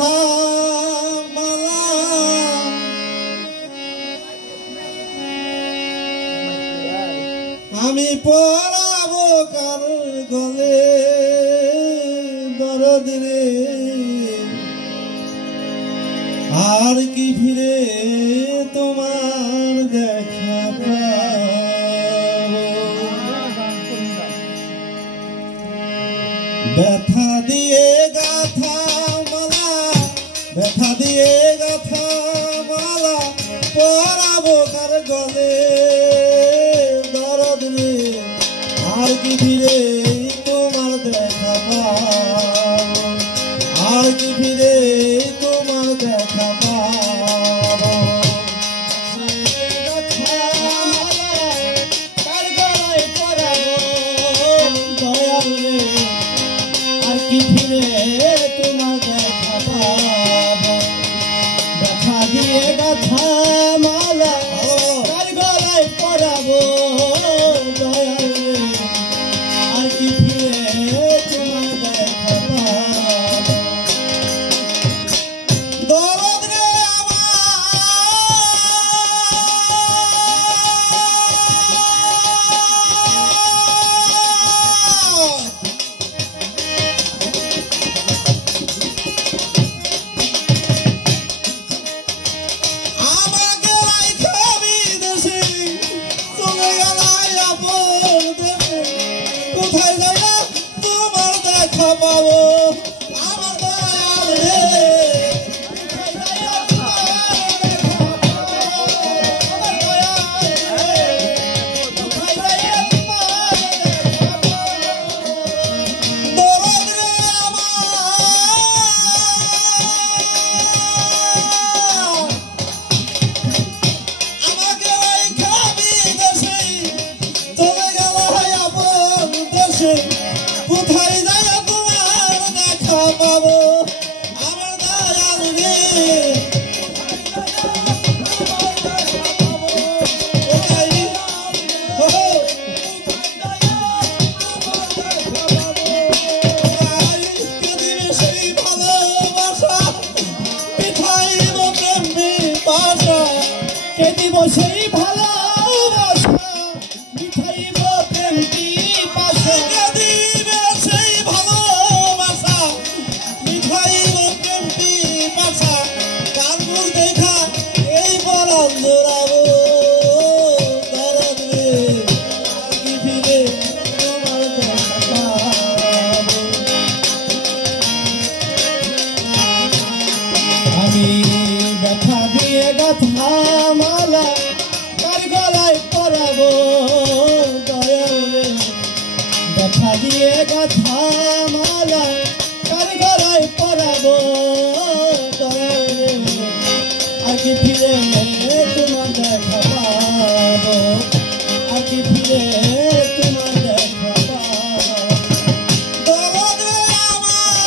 গাথা মালা আমি পরাবো কার গলে দরদ রে আর কি ফিরে তোমার দেখা পাবো ব্যথা দিয়ে গাথা মালা ব্যথা দিয়ে গাথা মালা পরাবো কার গলে দরদ রে আর কি ফিরে তোমার দেখা পাবো আর কি ফিরে তোমার দেখা পাবো তার গলায় পরাবো দয়াল রে আর কি ফিরে তোমার দেখা পাবো ব্যথা দিয়ে গাথা মালা তার গলায় পরাবো দয়াল রে আর কি ফিরে তোমার দেখা পাবো দরদ রে আমাকে রাইখা বিদেশে চলে গেলাই আপন দেশে কোথায় যাইয়া তোমার দেখা পাবো আমার দয়াল রে কোথায় যাইয়া তোমার দেখা পাবো আমার দয়াল রে কোথায় যাইয়া তোমার দেখা পাবো দরদ রে আমাকে রাইখা বিদেশে চলে গেলাই আপন দেশে কোথায় যাইয়া তোমার দেখা পাবো আমার দয়াল রে কোথায় কে দিবে সেই ভালোবাসা মিঠাইব প্রেম পিপাসা কে দিব সেই ভালোবাসা মিঠাইব প্রেম পিপাসা কে দিবে সেই ভালোবাসা মিঠাইব প্রেম পিপাসা কার মুখ দেখা এই পরাণ জোড়াবো দরদ রে আর কি ফিরে তোমার দেখা পাবো আমি ব্যথা দিয়ে গাথা মালা কার গলায় পরাবো দয়াল রে ব্যথা দিয়ে গাথা মালা কার গলায় পরাবো দয়াল রে আর কি ফিরে তোমার দেখা পাবো আর কি ফিরে তোমার দেখা পাবো দরদ রে আমার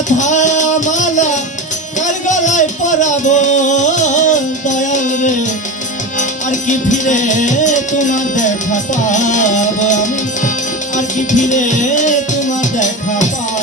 গাথা মালা কার গলায় পরাবো দয়াল রে আর কি ফিরে তোমার দেখা পাবো আমি আর কি ফিরে তোমার দেখা পাবো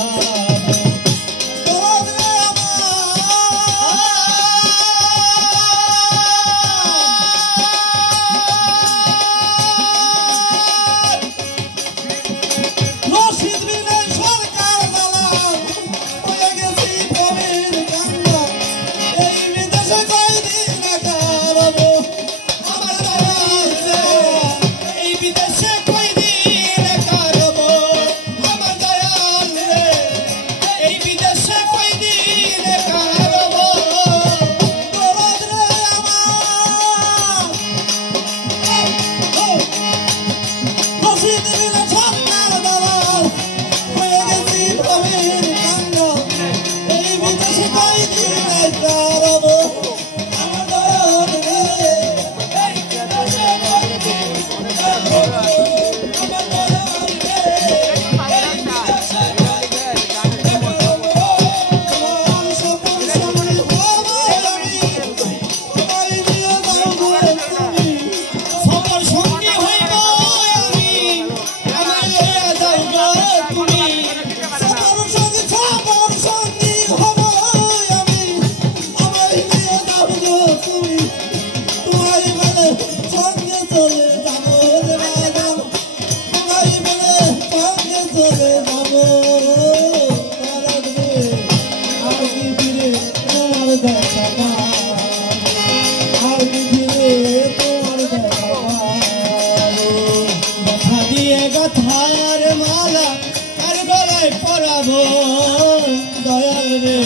গাথার মালা কার গলায় পরাবো দয়াল রে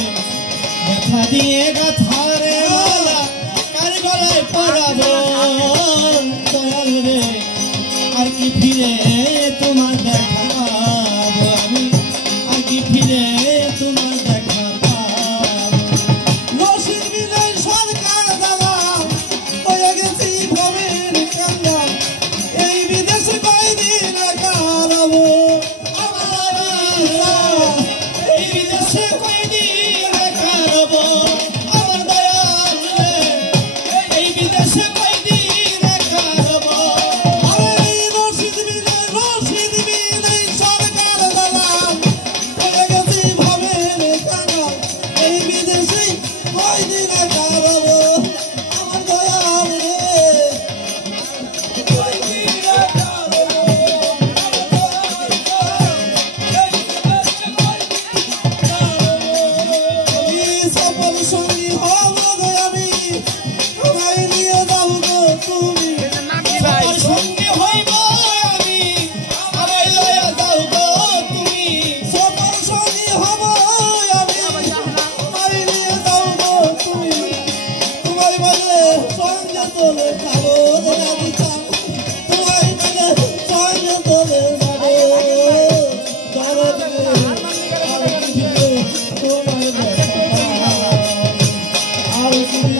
দেখা দিয়ে গাথার মালা কার গলায় পরাবো দয়াল রে আর কি ফিরে তোমার দেখা পাবো আমি আর কি ফিরে তোমার দেখা পাবো নসিব বিনয় সরকার দাদা হয়ে গেছি ভবের কাঙ্গাল এই বিদেশে কয়দিন কাটাবো এই বিদেশে কয়দিন কাটাবো আমার দয়াল রে এই বিদেশে কয়দিন কাটাবো এই রশিদ বিনয় সরকার দাদা হয়ে গেছি ভবের কাঙ্গাল এই বিদেশে কয়দিন কাটাবো আমার দয়াল রে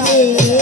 I'll